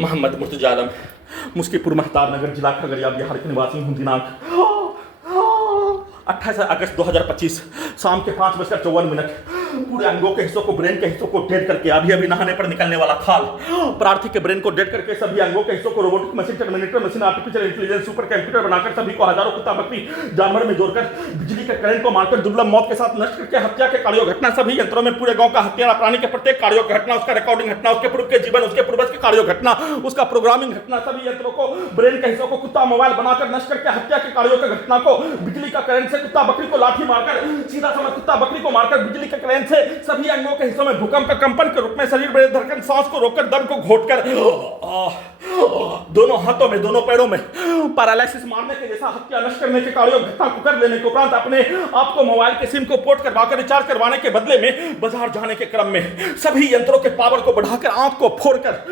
मोहम्मद मुर्तजा आलम, मुस्कीपुर महताब नगर, जिला खगड़िया, बिहार के निवासी हूँ। दिनांक 28 अगस्त 2025 शाम के 5:54 पूरे अंगों के हिस्सों को, ब्रेन के हिस्सों को डेड करके अभी नहाने पर निकलने वाला खाल, प्रार्थी के ब्रेन को डेड करके सभी अंगों के हिस्सों को robotic machine, terminator machine, artificial intelligence, super computer बनाकर सभी को हजारों कुत्ता बकरी जानवर में जोड़कर बिजली के करंट को मारकर दुर्लभ मौत के साथ नष्ट करके हत्या के कार्यों घटना, सभी यंत्रों में पूरे गांव का हत्यारा प्राणी के प्रत्येक कार्यों की घटना, उसका रिकॉर्डिंग घटना, उसके पूर्व के जीवन, उसके पूर्वज के कार्यों घटना, उसका प्रोग्रामिंग घटना, सभी यंत्रों को, ब्रेन के हिस्सों को कुत्ता मोबाइल बनाकर नष्ट करके हत्या के कार्यों की घटना को, बिजली का करंट से कुत्ता बकरी को लाठी मारकर, सीधा समय कुत्ता बकरी को मारकर बिजली के करंट से सभी अंगों के हिस्सों में भूकंप का कंपन के रूप में शरीर में धड़कन, सांस को रोककर, दम को घोटकर, दोनों हाथों में, दोनों पैरों में पैरालिसिस मारने के जैसा हत्या नष्ट करने के कार्यों घटना को कर लेने के उपरांत अपने आप को मोबाइल के सिम को पोर्ट करवाकर रिचार्ज करवाने के बदले में बाजार जाने के क्रम में सभी यंत्रों के पावर को बढ़ाकर, आंख को फोड़कर,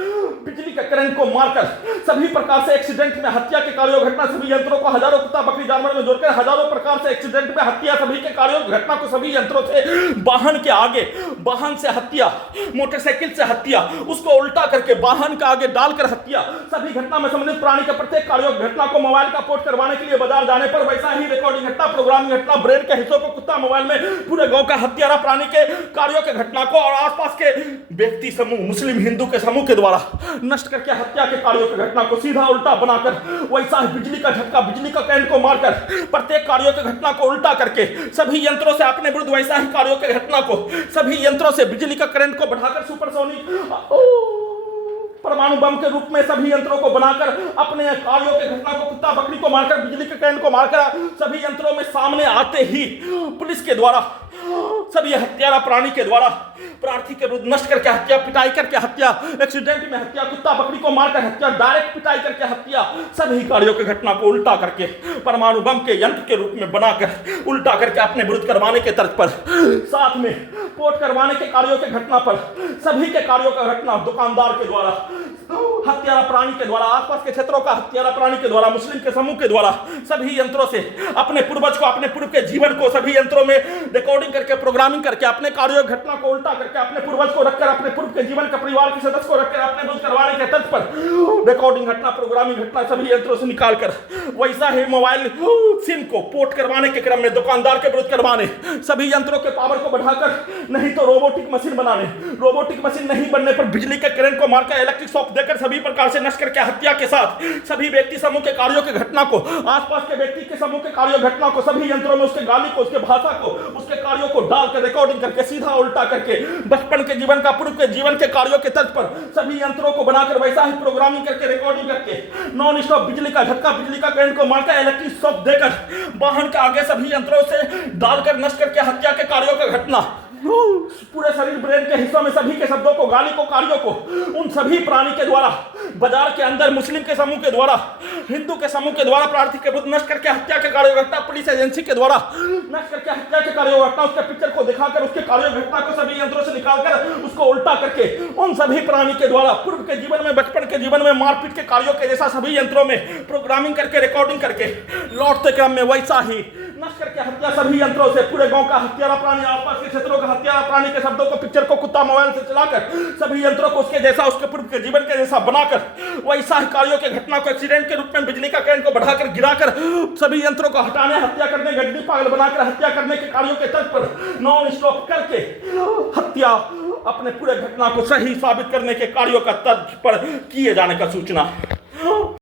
बिजली के करंट को मारकर, सभी प्रकार से एक्सीडेंट में हत्या के कार्यों घटना, सभी यंत्रों को हजारों कुत्ता बकरी जानवर में जोड़कर हजारों प्रकार से एक्सीडेंट में हत्या, सभी के कार्यों घटना को सभी यंत्रों से, वाहन के आगे, वाहन से हत्या, मोटरसाइकिल से हत्या, उसको उल्टा करके वाहन के आगे डालकर हत्या, सभी घटना में संबंधित प्राणी के प्रत्येक कार्यों घटना को मोबाइल का पोर्ट करवाने के लिए बाजार जाने पर वैसा ही रिकॉर्डिंग घटना, प्रोग्रामिंग घटना, ब्रेन के हिस्सों को कुत्ता मोबाइल में पूरे गांव का हत्यारा प्राणी के कार्यों के घटना को और आसपास के व्यक्ति समूह, मुस्लिम हिंदू के समूह के द्वारा नष्ट करके हत्या के कार्यों की घटना को सीधा उल्टा बनाकर वैसा ही बिजली का झटका, बिजली का करंट को मारकर प्रत्येक कार्यों की घटना को उल्टा करके सभी यंत्रों से अपने विरुद्ध वैसा ही कार्यों की घटना को, सभी यंत्रों से बिजली का करंट को बढ़ाकर सुपरसोनिक परमाणु बम के रूप में सभी यंत्रों को बनाकर अपने कार्यों के घटना को, कुत्ता बकरी को मारकर, बिजली के करंट को मारकर सभी यंत्रों में सामने आते ही पुलिस के द्वारा, सभी हत्यारा प्राणी के द्वारा प्रार्थी के विरुद्ध नष्ट करके हत्या, पिटाई करके हत्या, एक्सीडेंट में हत्या, कुत्ता बकरी को मारकर हत्या, डायरेक्ट पिटाई करके हत्या, सभी कार्यों की घटना को उल्टा करके परमाणु बम के यंत्र के रूप में बनाकर उल्टा करके अपने विरुद्ध करवाने के तर्ज पर, साथ में पोर्ट करवाने के कार्यों के घटना पर सभी के कार्यों का घटना दुकानदार के द्वारा, हत्यारा प्राणी के द्वारा, आसपास के क्षेत्रों का हत्यारा प्राणी के द्वारा, मुस्लिम के समूह के द्वारा सभी यंत्रों से अपने पूर्वज को, अपने पूर्व के जीवन को सभी यंत्रों में रिकॉर्डिंग करके, प्रोग्रामिंग करके, अपने कार्यों घटना को उल्टा करके, अपने पूर्वज को रखकर, अपने पूर्व के जीवन का परिवार के सदस्य को रखकर अपने विरुद्ध करवाने के तर्ज पर रिकॉर्डिंग घटना, प्रोग्रामिंग घटना सभी यंत्रों से निकालकर वैसा ही मोबाइल सिम को पोर्ट करवाने के क्रम में दुकानदार के विरुद्ध करवाने, सभी यंत्रों के पावर को बढ़ाकर, नहीं तो रोबोटिक मशीन बनाने, रोबोटिक मशीन नहीं बनने पर बिजली के करंट को मारकर, इलेक्ट्रिक शॉक देकर सभी प्रकार से नष्ट करके हत्या के साथ सभी व्यक्ति समूह के कार्यों की घटना को, आसपास के व्यक्ति के समूह के कार्यों घटना को, सभी यंत्रों में उसके गाली को, उसके भाषा को, उसके कार्यों को डालकर रिकॉर्डिंग करके सीधा उल्टा करके बचपन के जीवन का, पूर्व के जीवन के कार्यों के तर्ज पर सभी यंत्रों को बनाकर वैसा ही प्रोग्रामिंग करके, रिकॉर्डिंग करके नॉन स्टॉप बिजली का झटका, बिजली का करंट को मारकर, इलेक्ट्रिक शॉक देकर वाहन के आगे सभी यंत्रों से डालकर नष्ट करके हत्या के कार्यों का घटना, पूरे शरीर, ब्रेन के हिस्सों में सभी के शब्दों को, गाली को, कार्यों को उन सभी प्राणी के द्वारा बाजार के अंदर मुस्लिम के समूह के द्वारा, हिंदू के समूह के द्वारा प्रार्थी के विरुद्ध नष्ट करके हत्या के कार्यों घटना, पुलिस एजेंसी के द्वारा नष्ट करके हत्या के कार्यों घटना, उसके पिक्चर को दिखाकर, उसके कार्यों घटना को सभी यंत्रों से निकालकर उसको उल्टा करके उन सभी प्राणी के द्वारा पूर्व के जीवन में, बचपन के जीवन में मारपीट के कार्यों के जैसा सभी यंत्रों में प्रोग्रामिंग करके, रिकॉर्डिंग करके लौटते क्रम में वैसा ही नष्ट करके हत्या सभी यंत्रों से, पूरे गांव का हत्यारा प्राणी, आसपास के क्षेत्रों का हत्यारा प्राणी के शब्दों को, पिक्चर को कुत्ता मोबाइल से चलाकर सभी यंत्रों को उसके जैसा, उसके पूर्व के जीवन के जैसा बनाकर वैसा ही कार्यों के घटना को एक्सीडेंट के रूप में बिजली का करंट को बढ़ाकर, गिराकर सभी यंत्रों को हटाने, हत्या करने, गड्डी पागल बनाकर हत्या करने के कार्यों के तर्ज पर नॉन स्टॉप करके हत्या, अपने पूरे घटना को सही साबित करने के कार्यों का तर्ज पर किए जाने का सूचना।